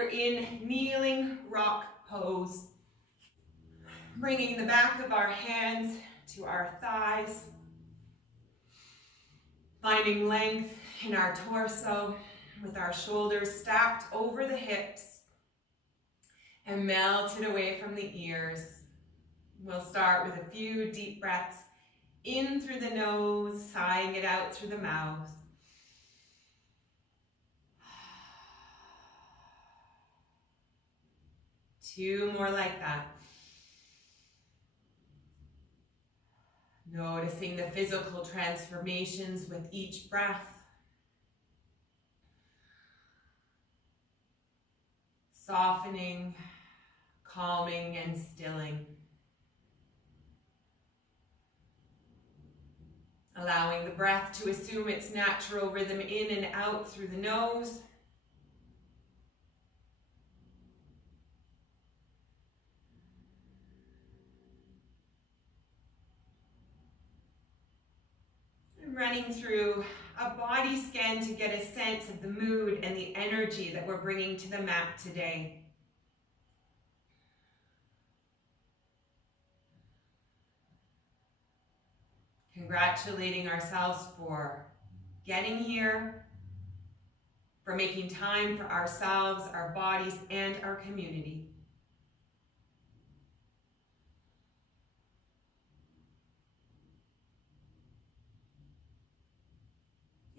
We're in kneeling rock pose. Bringing the back of our hands to our thighs. Finding length in our torso with our shoulders stacked over the hips and melted away from the ears. We'll start with a few deep breaths in through the nose, sighing it out through the mouth. Two more like that. Noticing the physical transformations with each breath. Softening, calming, and stilling. Allowing the breath to assume its natural rhythm in and out through the nose. Running through a body scan to get a sense of the mood and the energy that we're bringing to the mat today. Congratulating ourselves for getting here, for making time for ourselves, our bodies, and our community.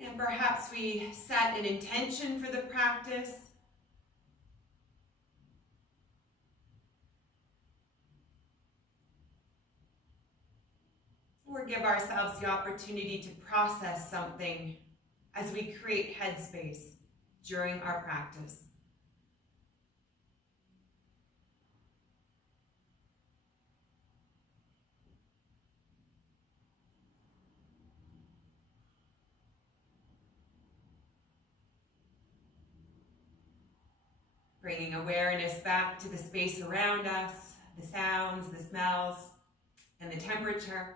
And perhaps we set an intention for the practice. Or give ourselves the opportunity to process something as we create headspace during our practice. Bringing awareness back to the space around us, the sounds, the smells, and the temperature.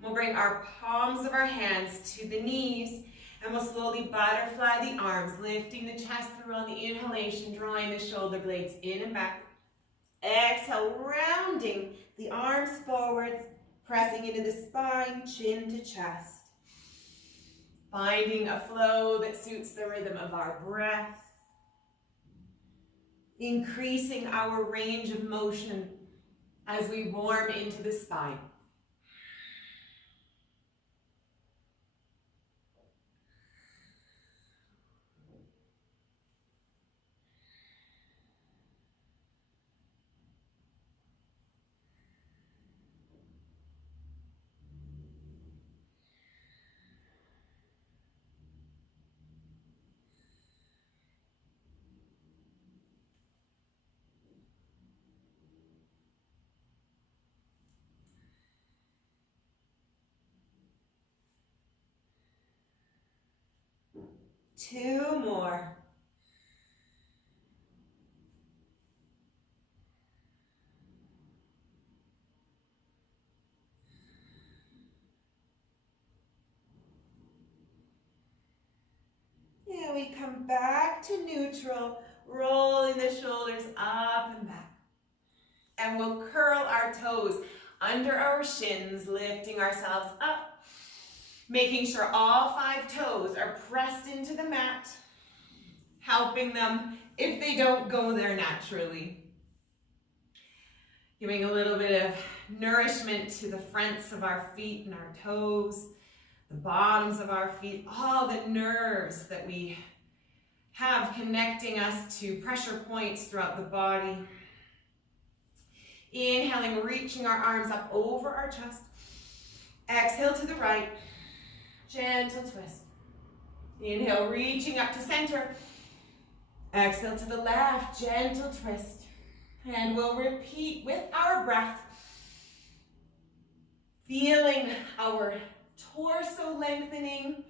We'll bring our palms of our hands to the knees, and we'll slowly butterfly the arms, lifting the chest through on the inhalation, drawing the shoulder blades in and back. Exhale, rounding the arms forwards, pressing into the spine, chin to chest. Finding a flow that suits the rhythm of our breath. Increasing our range of motion as we warm into the spine. Two more. Yeah, we come back to neutral, rolling the shoulders up and back. And we'll curl our toes under our shins, lifting ourselves up. Making sure all 5 toes are pressed into the mat, helping them if they don't go there naturally. Giving a little bit of nourishment to the fronts of our feet and our toes, the bottoms of our feet, all the nerves that we have connecting us to pressure points throughout the body. Inhaling, reaching our arms up over our chest. Exhale to the right. Gentle twist. Inhale, reaching up to center. Exhale to the left, gentle twist. And we'll repeat with our breath. Feeling our torso lengthening.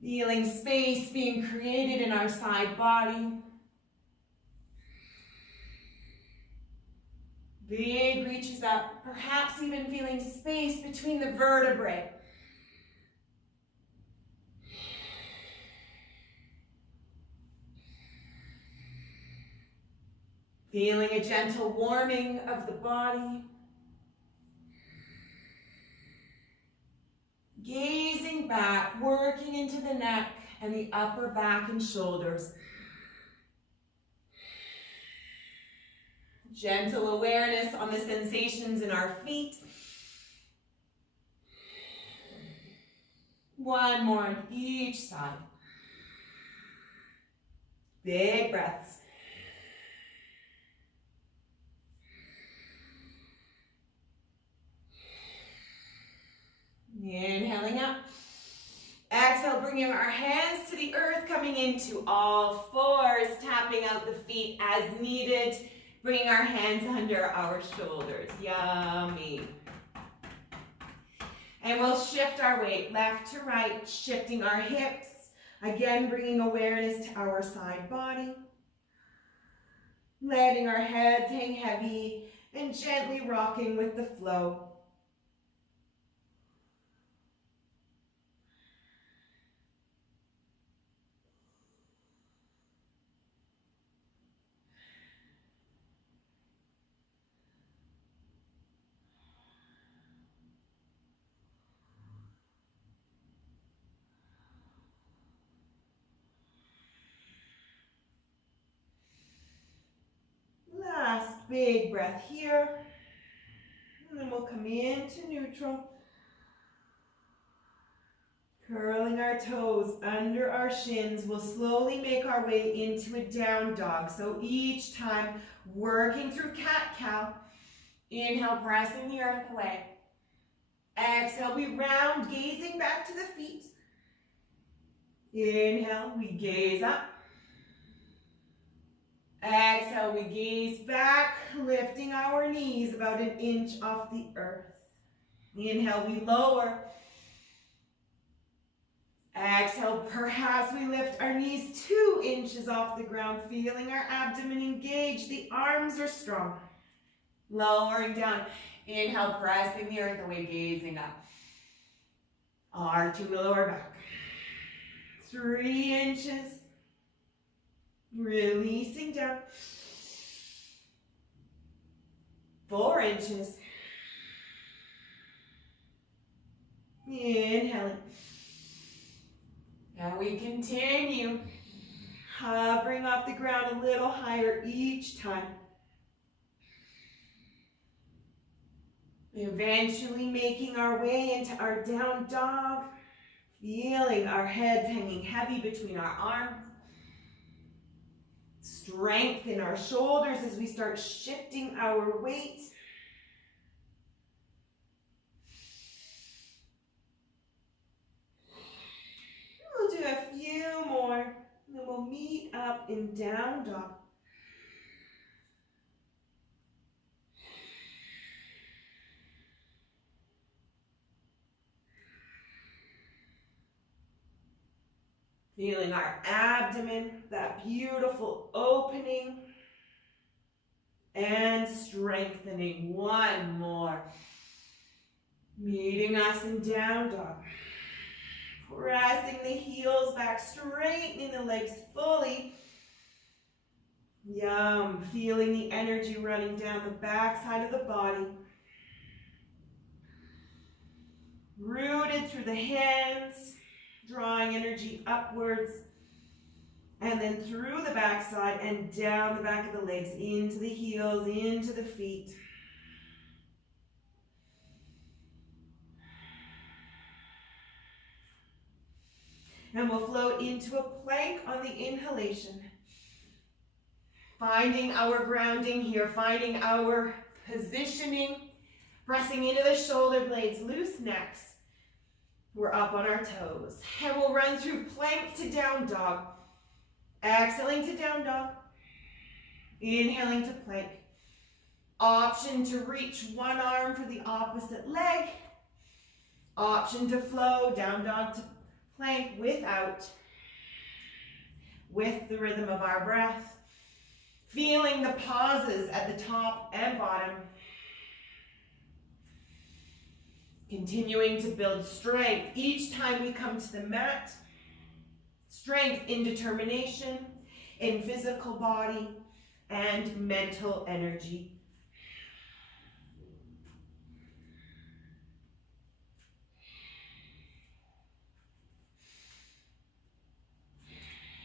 Feeling space being created in our side body. Big reaches up, perhaps even feeling space between the vertebrae. Feeling a gentle warming of the body. Gazing back, working into the neck and the upper back and shoulders. Gentle awareness on the sensations in our feet. One more on each side. Big breaths. Inhaling up. Exhale, bringing our hands to the earth, coming into all fours, tapping out the feet as needed, bringing our hands under our shoulders. Yummy. And we'll shift our weight left to right, shifting our hips. Again, bringing awareness to our side body. Letting our heads hang heavy and gently rocking with the flow. Last big breath here. And then we'll come into neutral. Curling our toes under our shins. We'll slowly make our way into a down dog. So each time working through cat-cow. Inhale, pressing the earth away. Exhale, we round, gazing back to the feet. Inhale, we gaze up. Exhale, we gaze back, lifting our knees about an inch off the earth. Inhale, we lower. Exhale, perhaps we lift our knees 2 inches off the ground, feeling our abdomen engaged. The arms are strong. Lowering down. Inhale, pressing the earth away, gazing up. Arching the lower back. 3 inches. Releasing down. 4 inches. Inhaling. And we continue hovering off the ground a little higher each time. Eventually making our way into our down dog, feeling our heads hanging heavy between our arms. Strength in our shoulders as we start shifting our weight. We'll do a few more, and then we'll meet up in down dog. Feeling our abdomen, that beautiful opening, and strengthening. One more. Meeting us in down dog. Pressing the heels back, straightening the legs fully. Yum. Feeling the energy running down the back side of the body. Rooted through the hands. Drawing energy upwards, and then through the backside and down the back of the legs, into the heels, into the feet. And we'll float into a plank on the inhalation. Finding our grounding here, finding our positioning, pressing into the shoulder blades, loose necks. We're up on our toes. And we'll run through plank to down dog. Exhaling to down dog. Inhaling to plank. Option to reach one arm for the opposite leg. Option to flow down dog to plank without. With the rhythm of our breath. Feeling the pauses at the top and bottom. Continuing to build strength each time we come to the mat. Strength in determination, in physical body, and mental energy.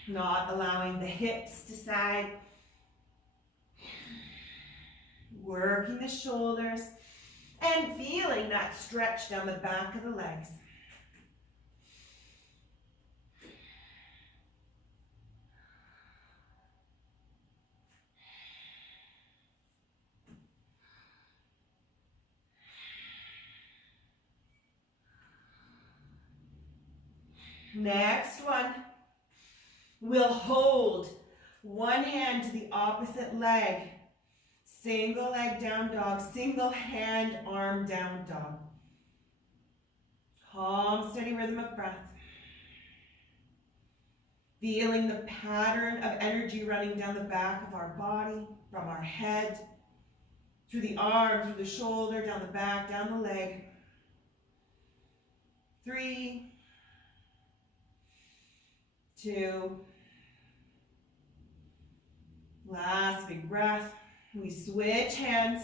Not allowing the hips to sag. Working the shoulders and feeling that stretch down the back of the legs. Next one, we'll hold one hand to the opposite leg. Single leg down dog, single hand arm down dog. Calm, steady rhythm of breath. Feeling the pattern of energy running down the back of our body, from our head, through the arm, through the shoulder, down the back, down the leg. 3, 2, last big breath. We switch hands,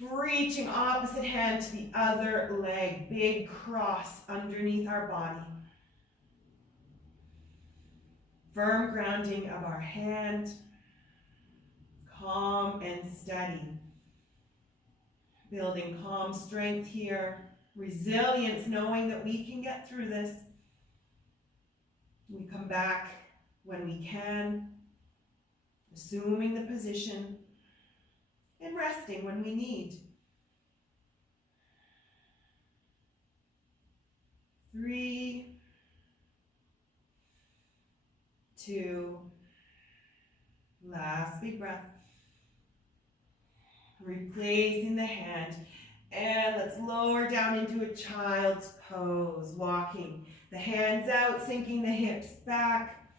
reaching opposite hand to the other leg, big cross underneath our body. Firm grounding of our hand, calm and steady. Building calm strength here, resilience, knowing that we can get through this. We come back when we can, assuming the position, and resting when we need. 3, 2, last big breath. Replacing the hand, and let's lower down into a child's pose, walking the hands out, sinking the hips back,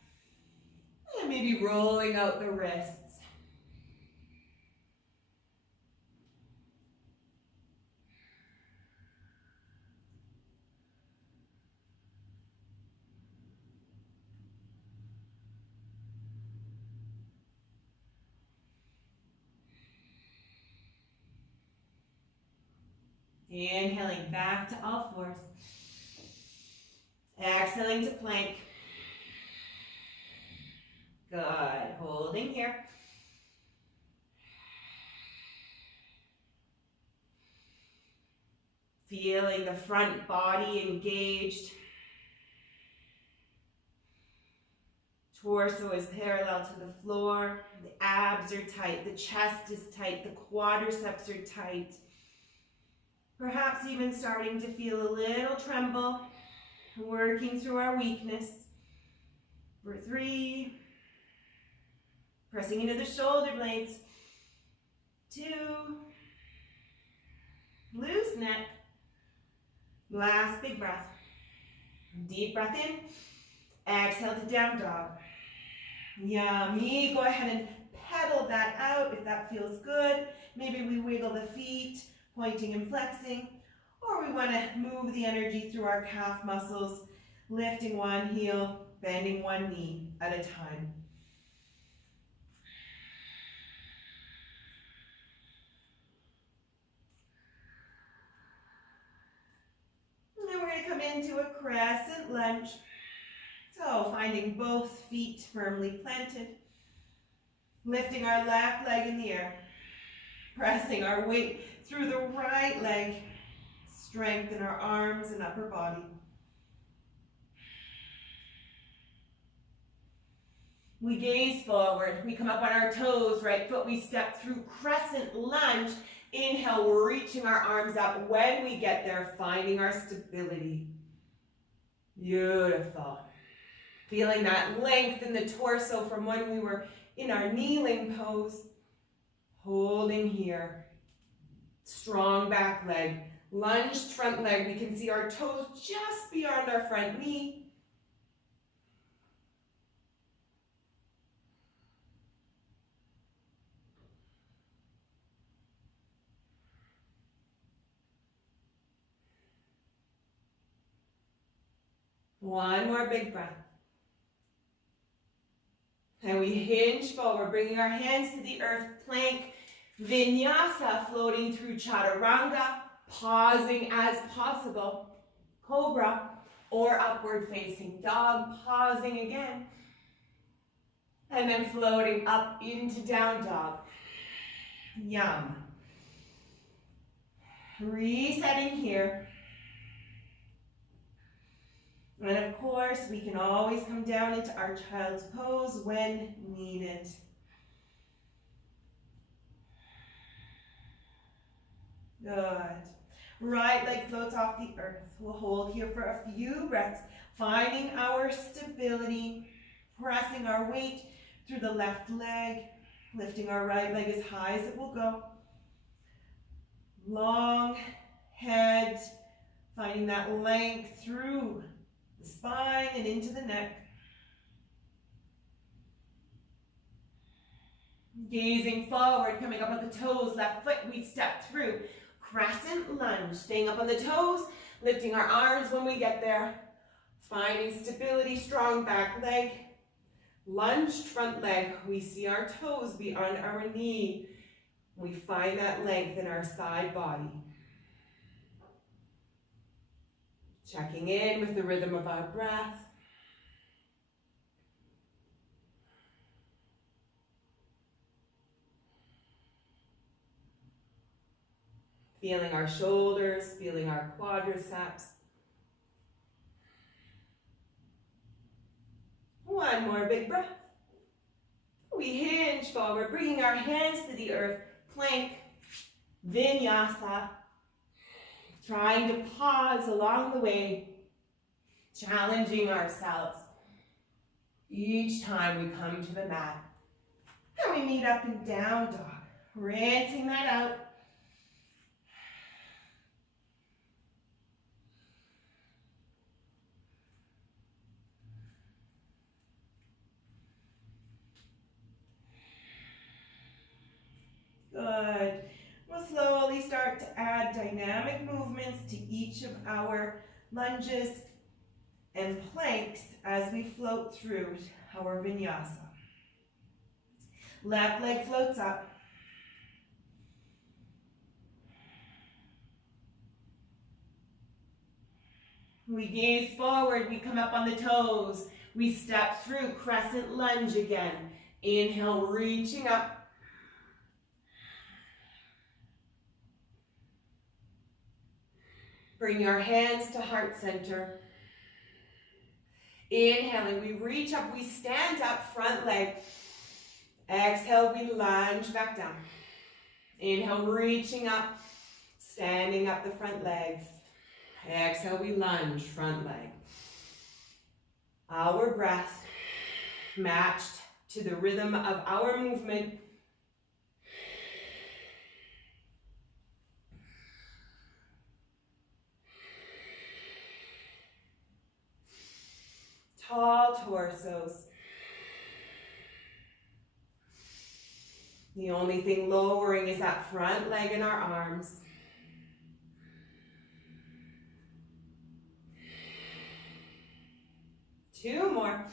and maybe rolling out the wrists. Inhaling back to all fours. Exhaling to plank. Good. Holding here. Feeling the front body engaged. Torso is parallel to the floor. The abs are tight. The chest is tight. The quadriceps are tight. Perhaps even starting to feel a little tremble, working through our weakness. For 3, pressing into the shoulder blades. 2, loose neck. Last big breath. Deep breath in, exhale to down dog. Yummy, go ahead and pedal that out if that feels good. Maybe we wiggle the feet, pointing and flexing, or we want to move the energy through our calf muscles, lifting one heel, bending one knee at a time. And then we're going to come into a crescent lunge. So finding both feet firmly planted, lifting our left leg in the air, pressing our weight through the right leg, strengthen our arms and upper body. We gaze forward, we come up on our toes, right foot, we step through crescent lunge. Inhale, we're reaching our arms up. When we get there, finding our stability. Beautiful. Feeling that length in the torso from when we were in our kneeling pose. Holding here. Strong back leg, lunged front leg. We can see our toes just beyond our front knee. One more big breath. And we hinge forward, bringing our hands to the earth, plank, vinyasa, floating through chaturanga, pausing as possible, cobra, or upward facing dog, pausing again, and then floating up into down dog, yum. Resetting here. And of course, we can always come down into our child's pose when needed. Good. Right leg floats off the earth. We'll hold here for a few breaths, finding our stability, pressing our weight through the left leg, lifting our right leg as high as it will go. Long head, finding that length through the spine and into the neck. Gazing forward, coming up on the toes, left foot we step through. Crescent lunge, staying up on the toes, lifting our arms when we get there. Finding stability, strong back leg. Lunged front leg, we see our toes beyond our knee. We find that length in our side body. Checking in with the rhythm of our breath. Feeling our shoulders, feeling our quadriceps. One more big breath. We hinge forward, bringing our hands to the earth, plank, vinyasa. Trying to pause along the way, challenging ourselves each time we come to the mat. And we meet up in down dog, rinsing that out. Good. We'll slowly start to add dynamic movements to each of our lunges and planks as we float through our vinyasa. Left leg floats up. We gaze forward, we come up on the toes. We step through crescent lunge again. Inhale, reaching up. Bring our hands to heart center. Inhaling, we reach up, we stand up, front leg. Exhale, we lunge back down. Inhale, reaching up, standing up the front legs. Exhale, we lunge, front leg. Our breath matched to the rhythm of our movement. Tall torsos. The only thing lowering is that front leg and our arms. Two more.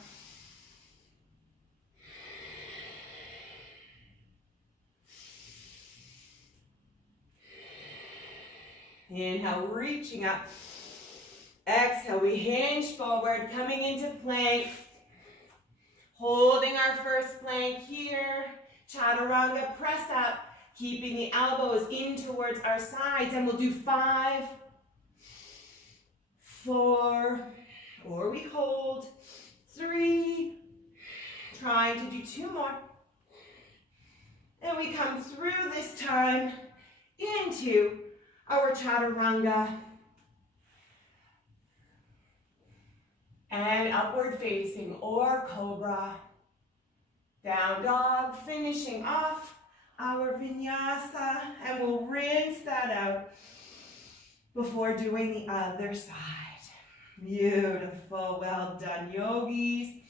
Inhale, reaching up. Exhale, we hinge forward, coming into plank. Holding our first plank here. Chaturanga, press up, keeping the elbows in towards our sides. And we'll do 5, 4, or we hold, 3, trying to do 2 more. And we come through this time into our chaturanga. And upward facing or cobra. Down dog, finishing off our vinyasa, and we'll rinse that out before doing the other side. Beautiful, well done, yogis.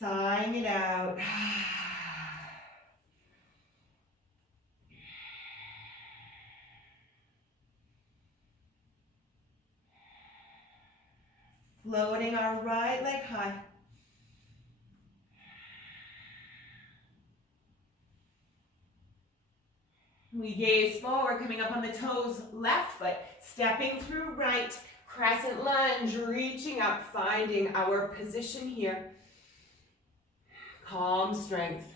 Sighing it out. Floating our right leg high. We gaze forward, coming up on the toes, left foot, stepping through right, crescent lunge, reaching up, finding our position here. Calm strength.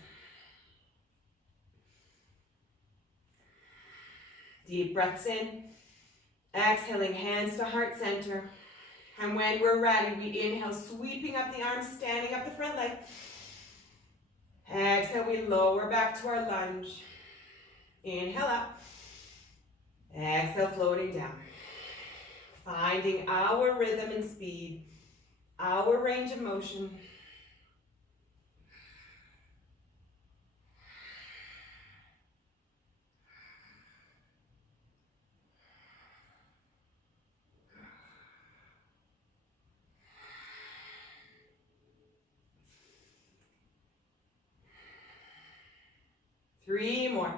Deep breaths in. Exhaling, hands to heart center. And when we're ready, we inhale, sweeping up the arms, standing up the front leg. Exhale, we lower back to our lunge. Inhale up. Exhale, floating down. Finding our rhythm and speed, our range of motion. Three more.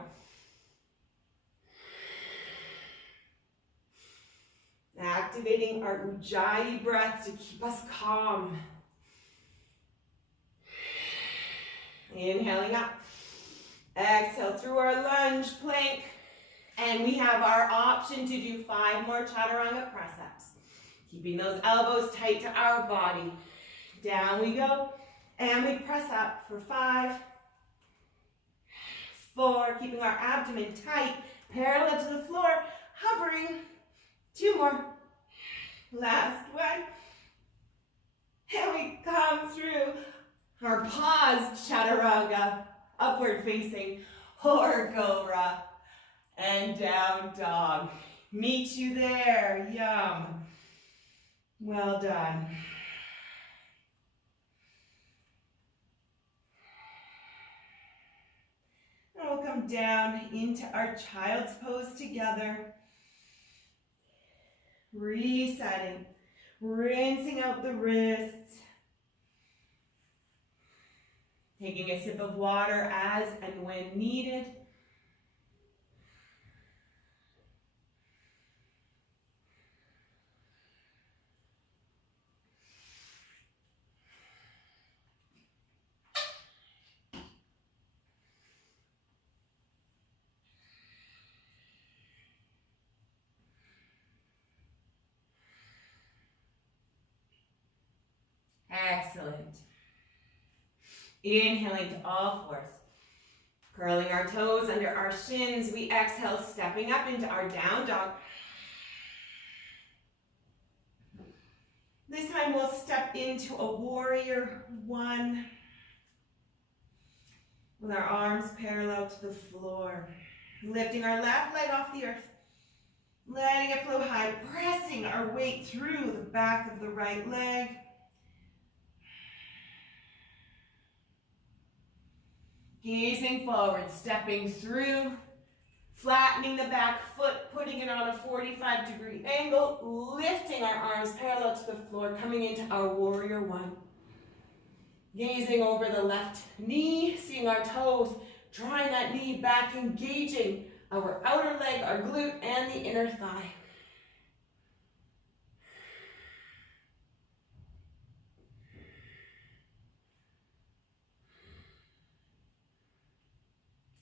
Activating our Ujayi breath to keep us calm. Inhaling up. Exhale through our lunge plank. And we have our option to do 5 more chaturanga press-ups. Keeping those elbows tight to our body. Down we go. And we press up for 5, 4, keeping our abdomen tight, parallel to the floor, hovering. 2 more. Last one. And we come through our paused chaturanga, upward facing, or cobra, and down dog. Meet you there. Yum. Well done. And we'll come down into our child's pose together. Resetting, rinsing out the wrists. Taking a sip of water as and when needed. Excellent. Inhaling to all fours. Curling our toes under our shins. We exhale, stepping up into our down dog. This time we'll step into a warrior 1. With our arms parallel to the floor. Lifting our left leg off the earth. Letting it flow high. Pressing our weight through the back of the right leg. Gazing forward, stepping through, flattening the back foot, putting it on a 45-degree angle, lifting our arms parallel to the floor, coming into our warrior 1. Gazing over the left knee, seeing our toes, drawing that knee back, engaging our outer leg, our glute, and the inner thigh.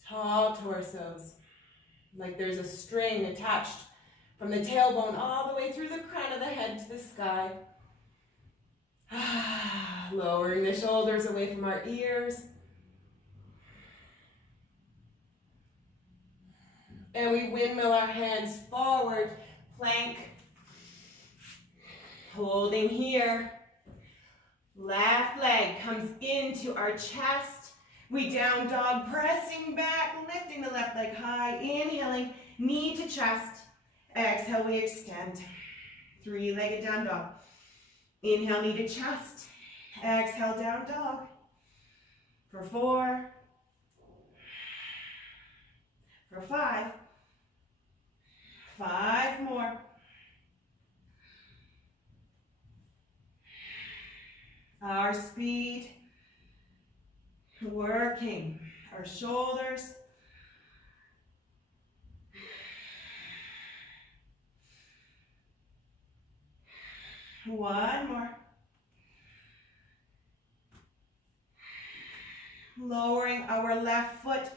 Tall torsos, like there's a string attached from the tailbone all the way through the crown of the head to the sky. Lowering the shoulders away from our ears. And we windmill our hands forward, plank. Holding here. Left leg comes into our chest. We down dog, pressing back, lifting the left leg high, inhaling, knee to chest. Exhale, we extend. 3-legged down dog. Inhale, knee to chest. Exhale, down dog. For 4. For 5. 5 more. Our speed. Working our shoulders. One more. Lowering our left foot.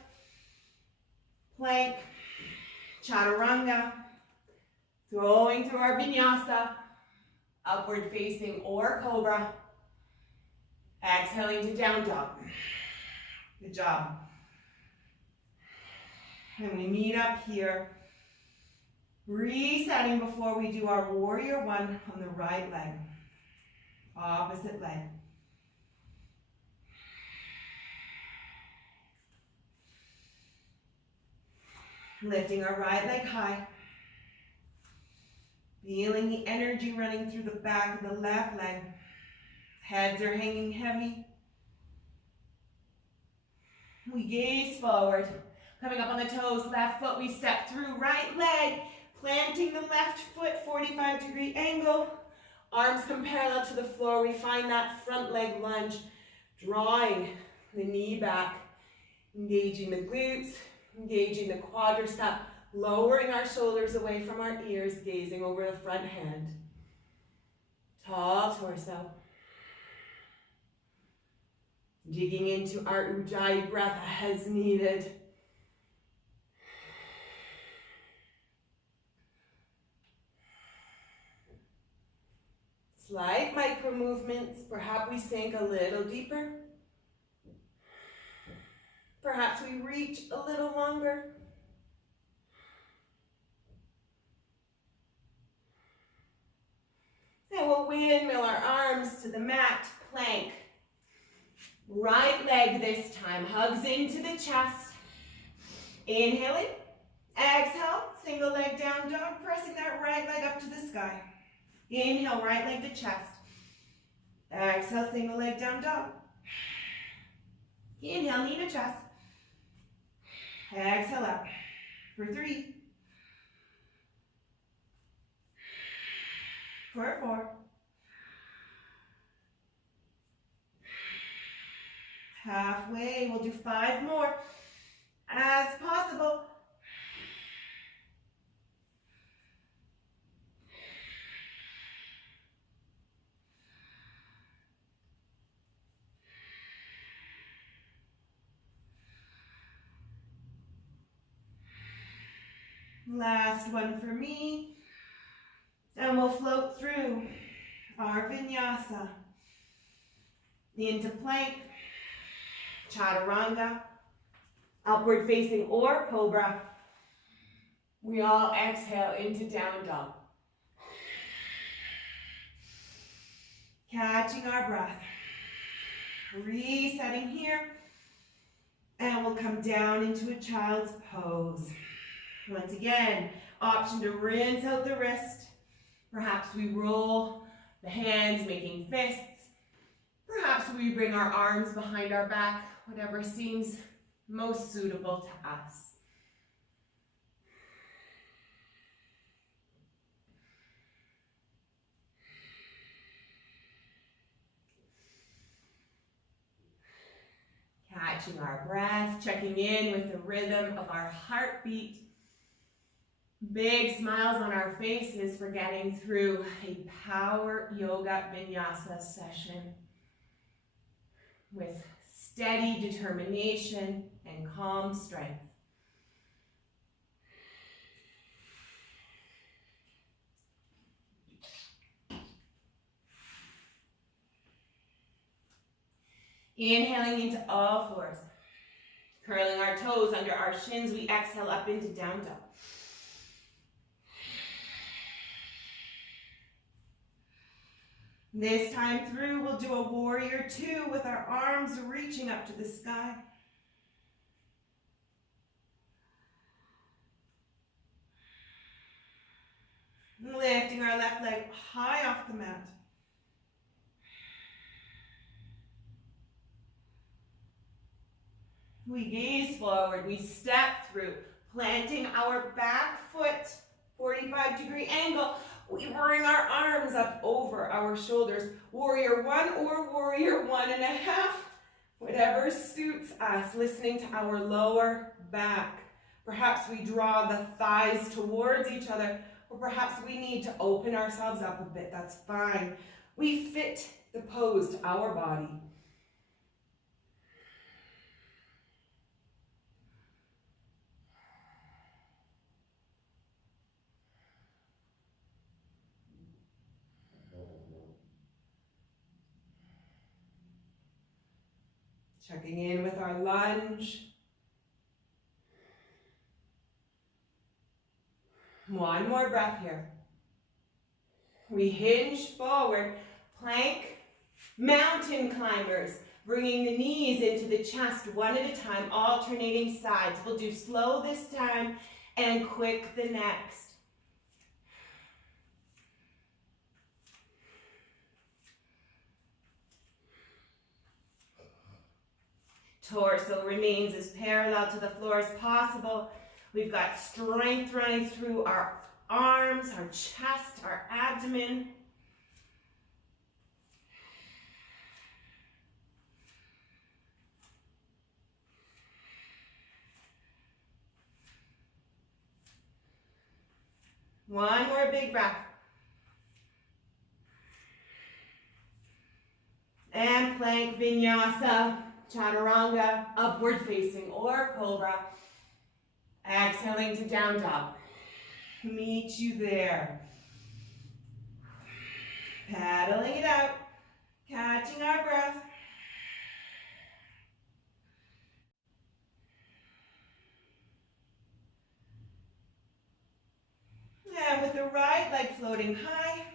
Plank. chaturanga, throwing through our vinyasa, upward facing or cobra. Exhaling to down dog. Good job. And we meet up here, resetting before we do our warrior one on the right leg, opposite leg. Lifting our right leg high. Feeling the energy running through the back of the left leg. Heads are hanging heavy. We gaze forward. Coming up on the toes, left foot, we step through, right leg. Planting the left foot, 45-degree angle. Arms come parallel to the floor. We find that front leg lunge. Drawing the knee back. Engaging the glutes. Engaging the quadricep, lowering our shoulders away from our ears, gazing over the front hand. Tall torso. Digging into our Ujayi breath as needed. Slight micro movements. Perhaps we sink a little deeper. Perhaps we reach a little longer. And we'll windmill our arms to the mat, plank. Right leg this time, hugs into the chest. Inhaling, exhale, single leg down dog, pressing that right leg up to the sky. Inhale, right leg to chest. Exhale, single leg down dog. Inhale, knee to chest. Exhale up for 3, for 4, halfway. We'll do 5 more as possible. Last one for me. And we'll float through our vinyasa into plank, chaturanga, upward facing or cobra. We all exhale into down dog. Catching our breath. Resetting here. And we'll come down into a child's pose. Once again, option to rinse out the wrist. Perhaps we roll the hands, making fists. Perhaps we bring our arms behind our back, whatever seems most suitable to us. Catching our breath, checking in with the rhythm of our heartbeat. Big smiles on our faces for getting through a power yoga vinyasa session with steady determination and calm strength. Inhaling into all fours. Curling our toes under our shins, we exhale up into down dog. This time through, we'll do a warrior 2 with our arms reaching up to the sky. Lifting our left leg high off the mat. We gaze forward, we step through, planting our back foot, 45-degree angle. We bring our arms up over our shoulders. Warrior 1 or warrior 1.5, whatever suits us, listening to our lower back. Perhaps we draw the thighs towards each other, or perhaps we need to open ourselves up a bit. That's fine. We fit the pose to our body. Checking in with our lunge. One more breath here. We hinge forward, plank, mountain climbers, bringing the knees into the chest one at a time, alternating sides. We'll do slow this time and quick the next. Torso remains as parallel to the floor as possible. We've got strength running through our arms, our chest, our abdomen. One more big breath. And plank vinyasa, chaturanga, upward facing or cobra. Exhaling to down dog. Meet you there. Paddling it out, catching our breath. And with the right leg floating high.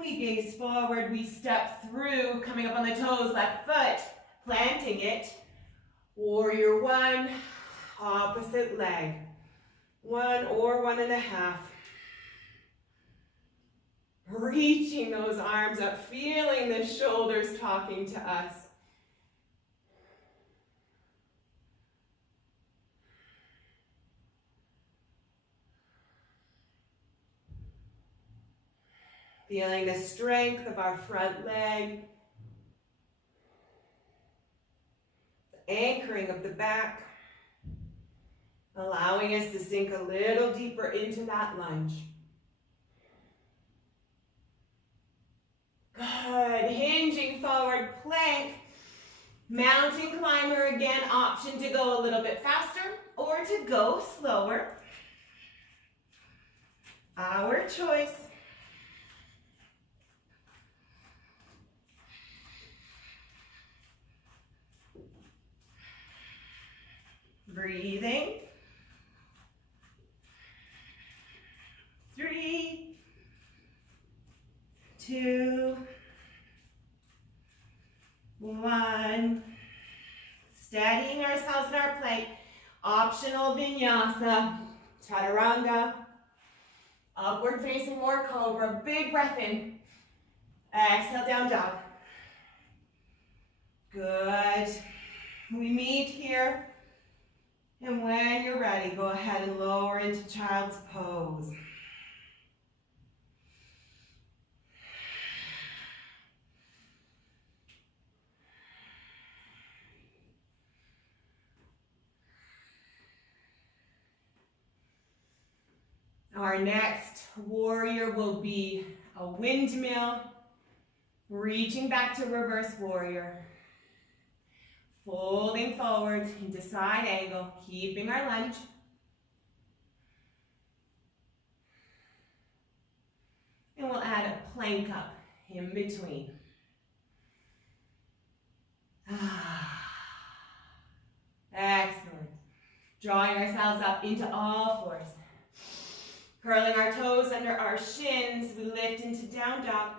We gaze forward, we step through, coming up on the toes, left foot, planting it. Warrior one, opposite leg. 1 or 1.5. Reaching those arms up, feeling the shoulders talking to us. Feeling the strength of our front leg. The anchoring of the back. Allowing us to sink a little deeper into that lunge. Good. Hinging forward, plank. Mountain climber again. Option to go a little bit faster or to go slower. Our choice. Breathing. 3, 2, 1. Steadying ourselves in our plank. Optional vinyasa, chaturanga, upward facing or cobra. Big breath in. Exhale, down dog. Good. We meet here. And when you're ready, go ahead and lower into child's pose. Our next warrior will be a windmill, reaching back to reverse warrior. Folding forward into side angle, keeping our lunge. And we'll add a plank up in between. Excellent. Drawing ourselves up into all fours. Curling our toes under our shins, we lift into down dog.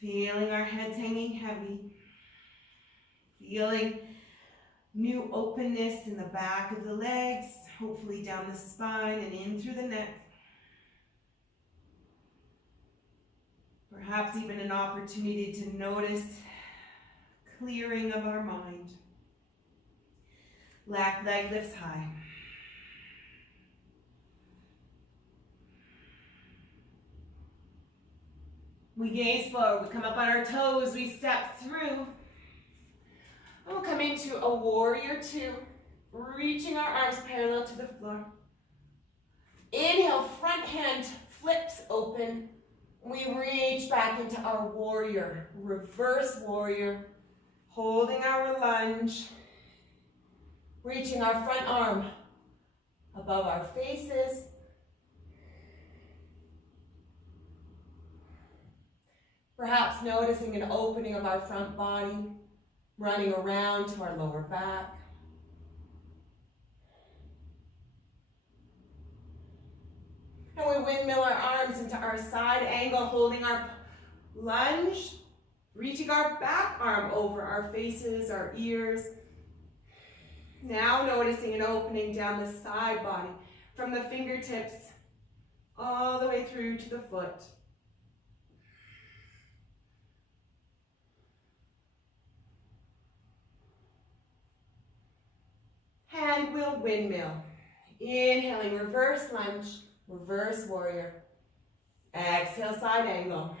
Feeling our heads hanging heavy. Feeling new openness in the back of the legs, hopefully down the spine and in through the neck. Perhaps even an opportunity to notice clearing of our mind. Left leg lifts high. We gaze forward, we come up on our toes, we step through. We'll come into a warrior two, reaching our arms parallel to the floor. Inhale, front hand flips open. We reach back into our warrior, reverse warrior, holding our lunge. Reaching our front arm above our faces. Perhaps noticing an opening of our front body, running around to our lower back. And we windmill our arms into our side angle, holding our lunge, reaching our back arm over our faces, our ears. Now noticing an opening down the side body, from the fingertips all the way through to the foot. And we'll windmill. Inhaling, reverse lunge, reverse warrior. Exhale, side angle.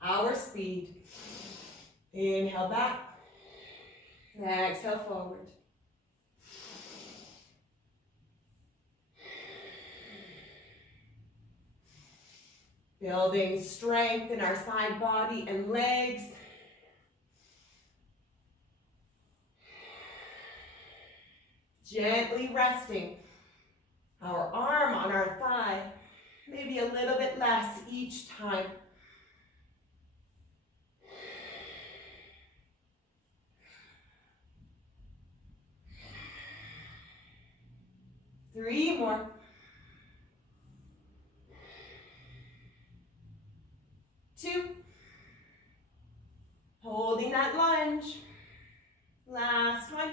Our speed. Inhale back. Exhale forward. Building strength in our side body and legs. Gently resting our arm on our thigh, maybe a little bit less each time. Three more. Two. Holding that lunge. Last one.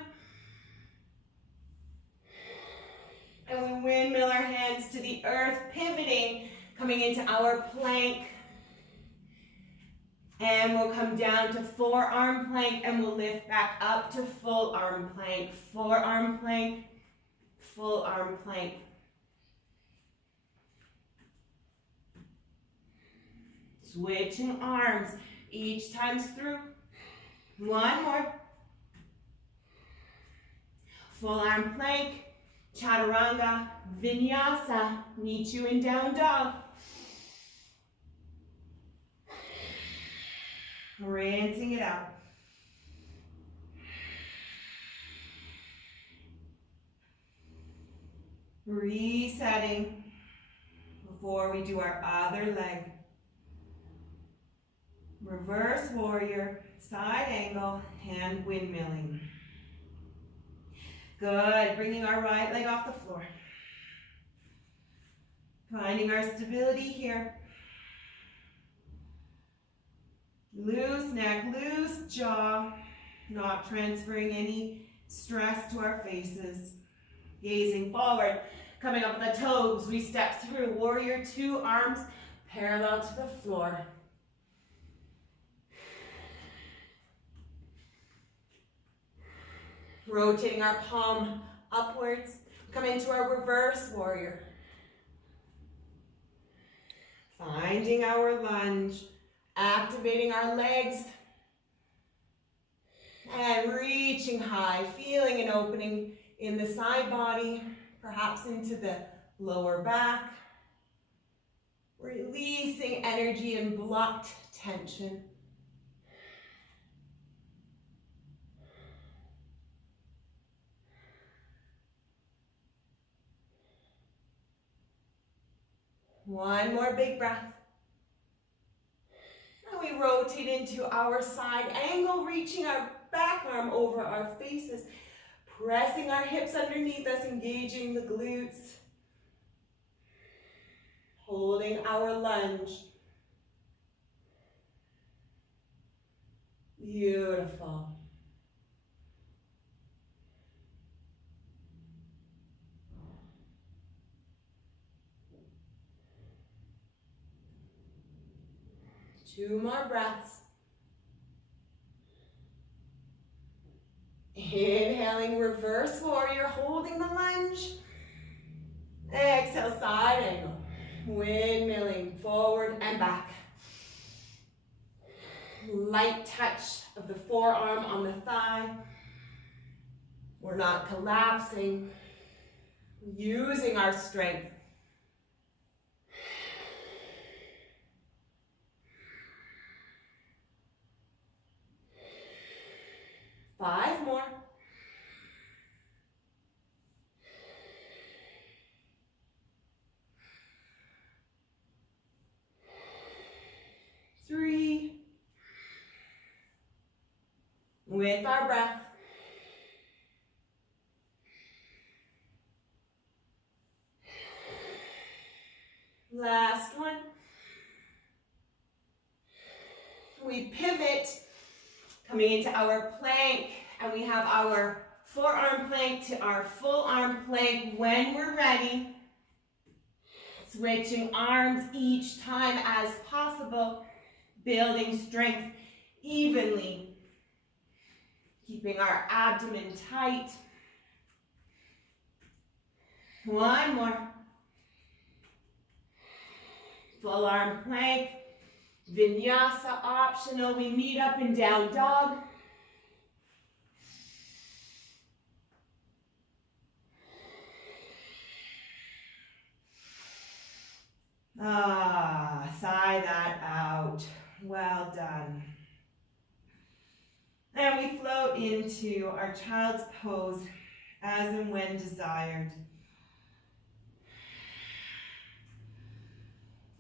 And we windmill our hands to the earth, pivoting, coming into our plank. And we'll come down to forearm plank, and we'll lift back up to full arm plank. Forearm plank, full arm plank. Switching arms each time through. One more. Full arm plank. Chaturanga, Vinyasa, meet you in down dog. Rinsing it out. Resetting before we do our other leg. Reverse warrior, side angle, hand windmilling. Good, bringing our right leg off the floor. Finding our stability here. Loose neck, loose jaw, not transferring any stress to our faces. Gazing forward, coming up with the toes, we step through warrior two, arms parallel to the floor. Rotating our palm upwards, come into our reverse warrior. Finding our lunge, activating our legs, and reaching high, feeling an opening in the side body, perhaps into the lower back. Releasing energy and blocked tension. One more big breath. And we rotate into our side angle, reaching our back arm over our faces, pressing our hips underneath us, engaging the glutes. Holding our lunge. Beautiful. Two more breaths. Inhaling, reverse warrior, holding the lunge. Exhale, side angle. Windmilling forward and back. Light touch of the forearm on the thigh. We're not collapsing. Using our strength. Five more. with our breath. Last one. We pivot, coming into our plank, and we have our forearm plank to our full arm plank when we're ready. Switching arms each time as possible, building strength evenly, keeping our abdomen tight. One more. Full arm plank, Vinyasa optional. We meet up in down dog. Sigh that out. Well done. And we float into our child's pose as and when desired.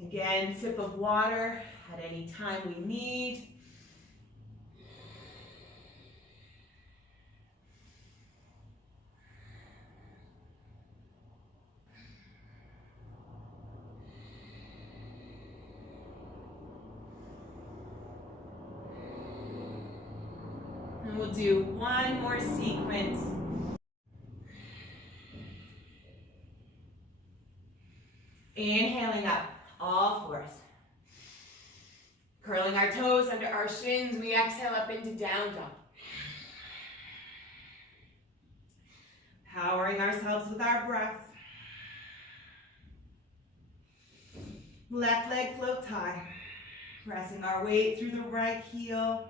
Again, sip of water at any time we need. And we'll do one more sequence. Inhaling up, all fours. Curling our toes under our shins, we exhale up into down dog. Powering ourselves with our breath. Left leg floats high. Pressing our weight through the right heel.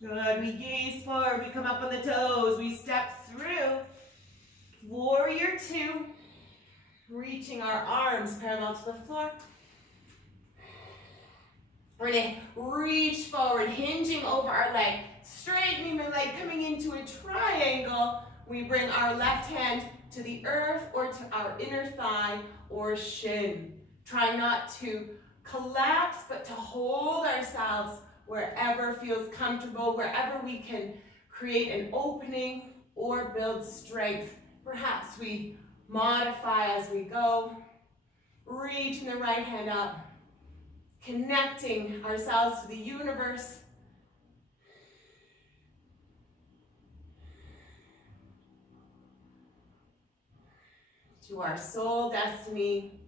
Good, we gaze forward, we come up on the toes, we step through. Warrior two. Reaching our arms parallel to the floor. We're going to reach forward, hinging over our leg, straightening the leg, coming into a triangle. We bring our left hand to the earth or to our inner thigh or shin. Try not to collapse, but to hold ourselves wherever feels comfortable, wherever we can create an opening or build strength. Perhaps we modify as we go, reaching the right hand up, connecting ourselves to the universe. To our soul destiny.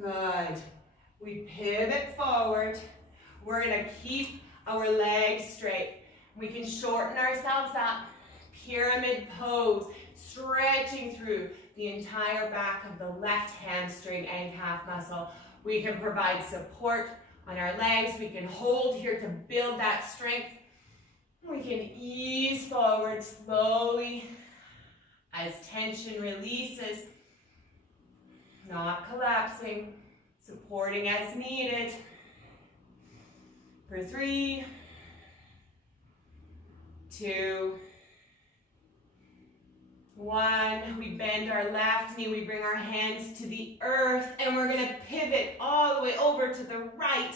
Good. We pivot forward. We're going to keep our legs straight. We can shorten ourselves up. Pyramid pose, stretching through the entire back of the left hamstring and calf muscle. We can provide support on our legs. We can hold here to build that strength. We can ease forward slowly as tension releases. Not collapsing, supporting as needed. For 3, 2, 1. We bend our left knee, we bring our hands to the earth, and we're going to pivot all the way over to the right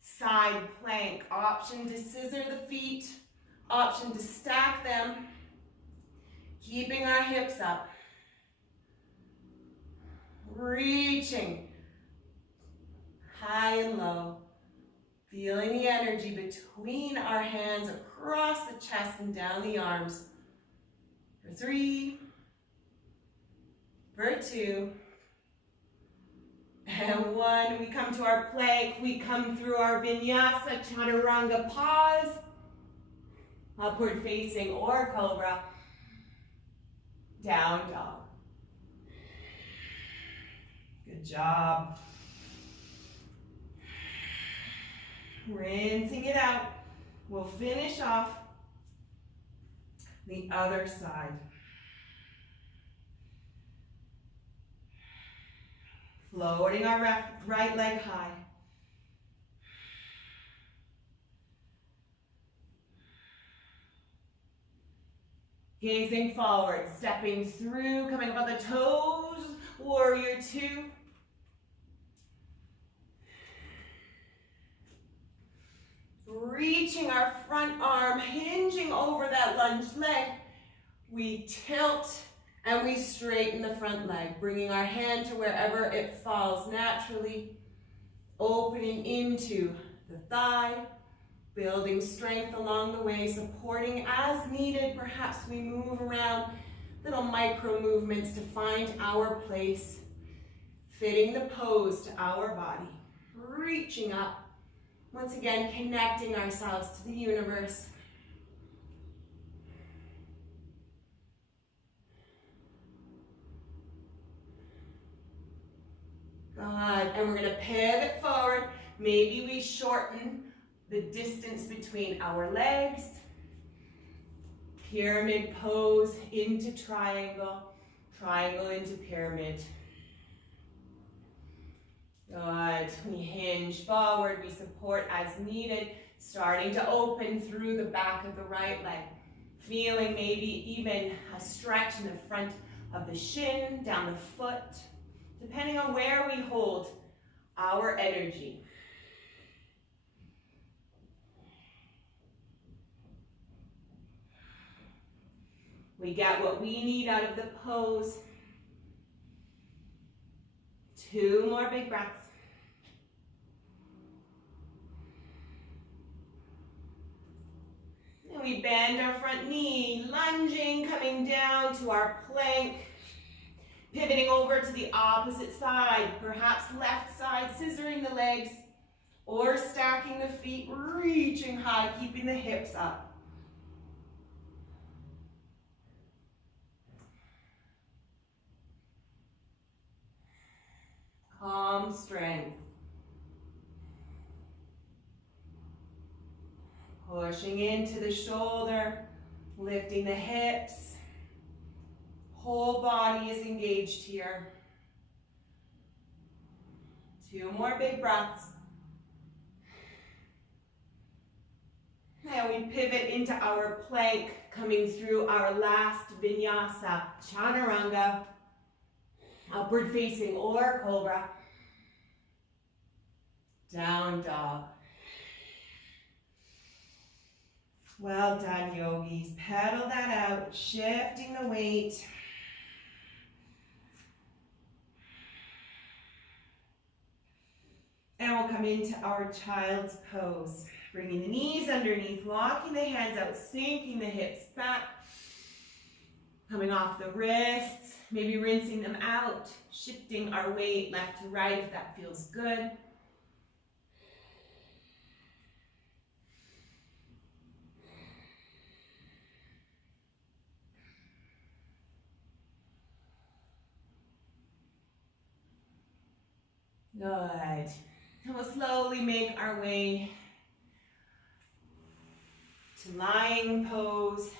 side plank. Option to scissor the feet, option to stack them, keeping our hips up. Reaching high and low, feeling the energy between our hands across the chest and down the arms. For 3, for 2, and 1. We come to our plank, we come through our Vinyasa, Chaturanga pause, upward facing or cobra, down dog. Good job. Rinsing it out. We'll finish off the other side. Floating our right leg high. Gazing forward, stepping through, coming up on the toes, warrior two. Reaching our front arm, hinging over that lunged leg. We tilt and we straighten the front leg, bringing our hand to wherever it falls naturally, opening into the thigh, building strength along the way, supporting as needed. Perhaps we move around, little micro movements to find our place, fitting the pose to our body, reaching up, once again connecting ourselves to the universe. Good, and we're going to pivot forward. Maybe we shorten the distance between our legs. Pyramid pose into triangle, triangle into pyramid. Good. We hinge forward, we support as needed, starting to open through the back of the right leg. Feeling maybe even a stretch in the front of the shin, down the foot, depending on where we hold our energy. We get what we need out of the pose. 2 more big breaths. And we bend our front knee, lunging, coming down to our plank, pivoting over to the opposite side, perhaps left side, scissoring the legs, or stacking the feet, reaching high, keeping the hips up. Calm strength. Pushing into the shoulder, lifting the hips. Whole body is engaged here. 2 more big breaths. And we pivot into our plank, coming through our last Vinyasa, Chaturanga, upward facing or cobra. Down dog. Well done, yogis. Pedal that out, shifting the weight. And we'll come into our child's pose. Bringing the knees underneath, locking the hands out, sinking the hips back. Coming off the wrists, maybe rinsing them out, shifting our weight left to right if that feels good. Good. And we'll slowly make our way to lying pose.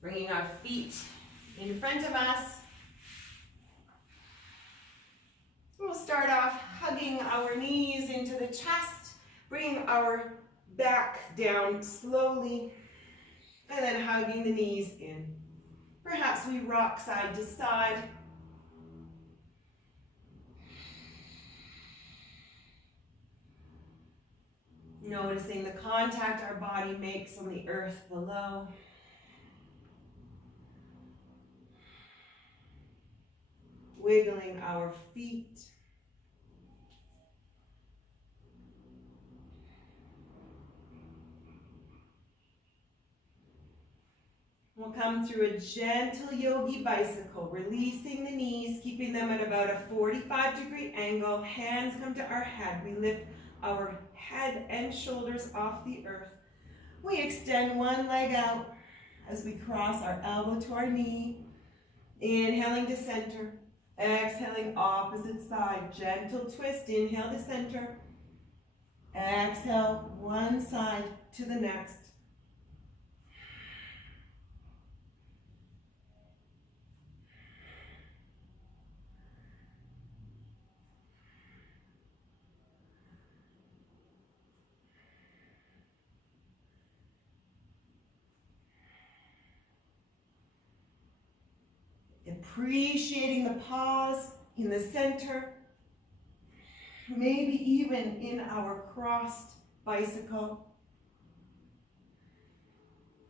Bringing our feet in front of us. We'll start off hugging our knees into the chest, bringing our back down slowly, and then hugging the knees in. Perhaps we rock side to side. Noticing the contact our body makes on the earth below. Wiggling our feet. We'll come through a gentle yogi bicycle, releasing the knees, keeping them at about a 45-degree angle. Hands come to our head. We lift our head and shoulders off the earth. We extend one leg out as we cross our elbow to our knee. Inhaling to center. Exhaling opposite side. Gentle twist. Inhale to center. Exhale one side to the next. Appreciating the pause in the center, maybe even in our crossed bicycle.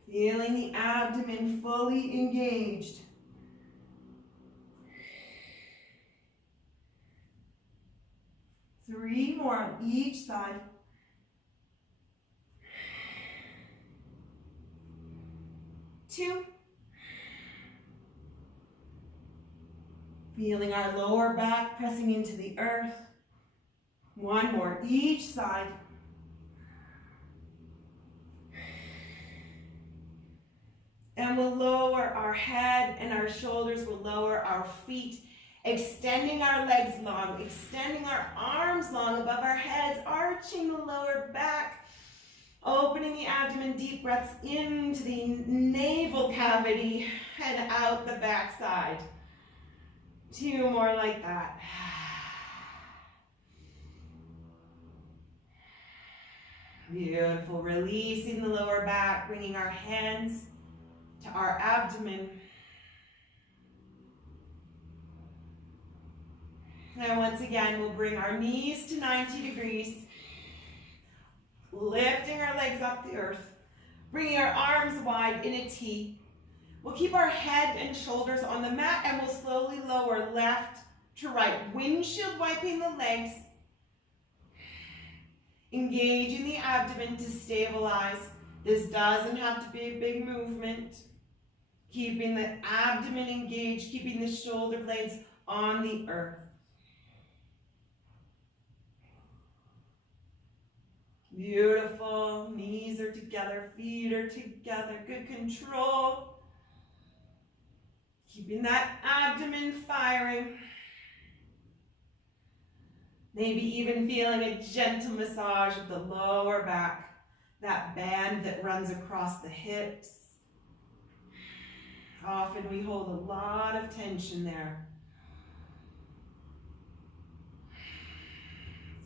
Feeling the abdomen fully engaged. Three more on each side. Two. Feeling our lower back pressing into the earth. One more each side. And we'll lower our head and our shoulders, we'll lower our feet, extending our legs long, extending our arms long above our heads, arching the lower back, opening the abdomen, deep breaths into the navel cavity and out the back side. Two more like that. Beautiful. Releasing the lower back, bringing our hands to our abdomen. And once again, we'll bring our knees to 90 degrees, lifting our legs off the earth, bringing our arms wide in a T. We'll keep our head and shoulders on the mat and we'll slowly lower left to right, windshield wiping the legs, engaging the abdomen to stabilize. This doesn't have to be a big movement. Keeping the abdomen engaged, keeping the shoulder blades on the earth. Beautiful. Knees are together, feet are together. Good control. Keeping that abdomen firing. Maybe even feeling a gentle massage of the lower back, that band that runs across the hips. Often we hold a lot of tension there.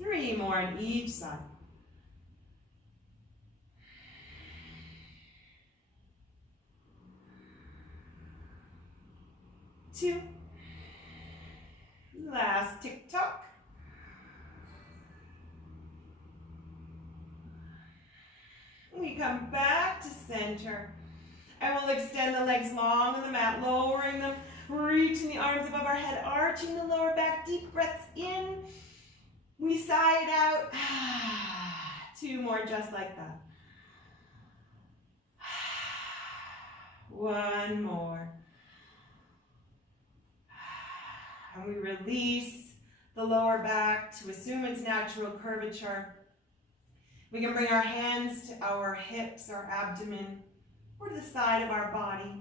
Three more on each side. Two. Last tick-tock. We come back to center. And we'll extend the legs long on the mat, lowering them, reaching the arms above our head, arching the lower back, deep breaths in. We sigh it out. Two more just like that. One more. And we release the lower back to assume its natural curvature. We can bring our hands to our hips, our abdomen, or to the side of our body.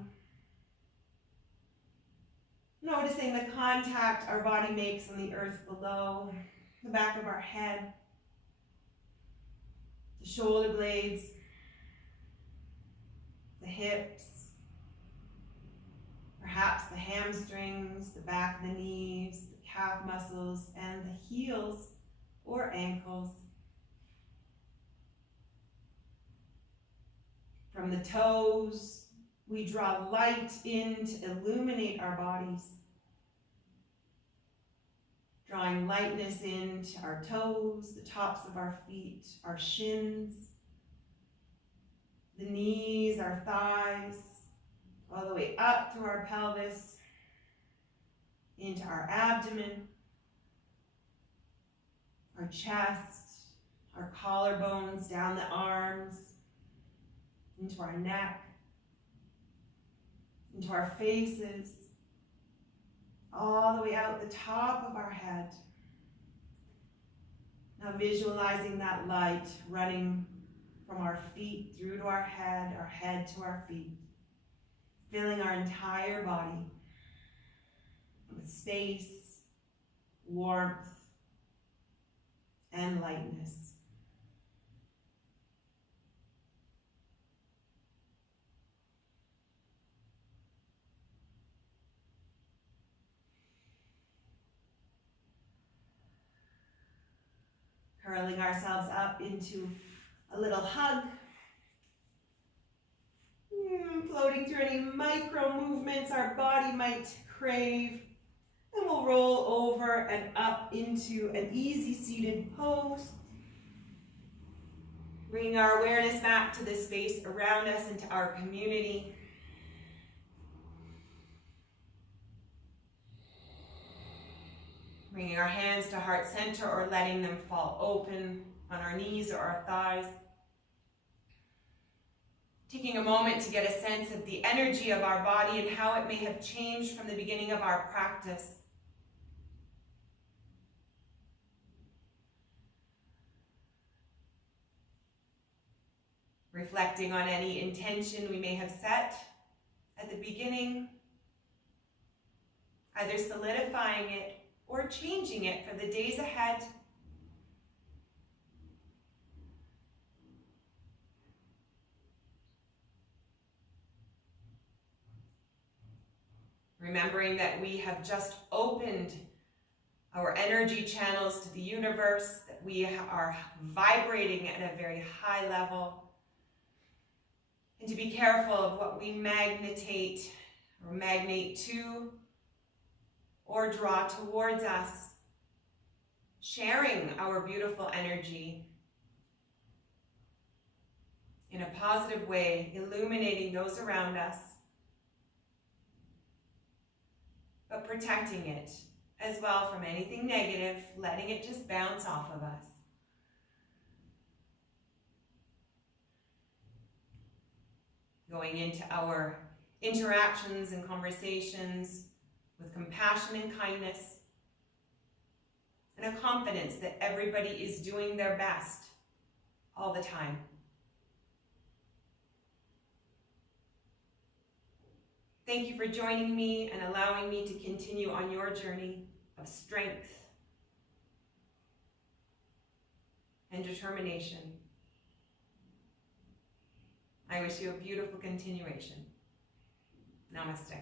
Noticing the contact our body makes on the earth below, the back of our head, the shoulder blades, the hips, perhaps the hamstrings, the back of the knees, the calf muscles, and the heels or ankles. From the toes, we draw light in to illuminate our bodies. Drawing lightness into our toes, the tops of our feet, our shins, the knees, our thighs, all the way up through our pelvis, into our abdomen, our chest, our collarbones, down the arms, into our neck, into our faces, all the way out the top of our head. Now visualizing that light running from our feet through to our head to our feet, filling our entire body with space, warmth, and lightness. Curling ourselves up into a little hug. floating through any micro movements our body might crave. And we'll roll over and up into an easy seated pose. Bringing our awareness back to the space around us and to our community. Bringing our hands to heart center or letting them fall open on our knees or our thighs. Taking a moment to get a sense of the energy of our body and how it may have changed from the beginning of our practice. Reflecting on any intention we may have set at the beginning, either solidifying it or changing it for the days ahead. Remembering that we have just opened our energy channels to the universe, that we are vibrating at a very high level, and to be careful of what we magnate to or draw towards us, sharing our beautiful energy in a positive way, illuminating those around us, but protecting it as well from anything negative, letting it just bounce off of us. Going into our interactions and conversations with compassion and kindness, and a confidence that everybody is doing their best all the time. Thank you for joining me and allowing me to continue on your journey of strength and determination. I wish you a beautiful continuation. Namaste.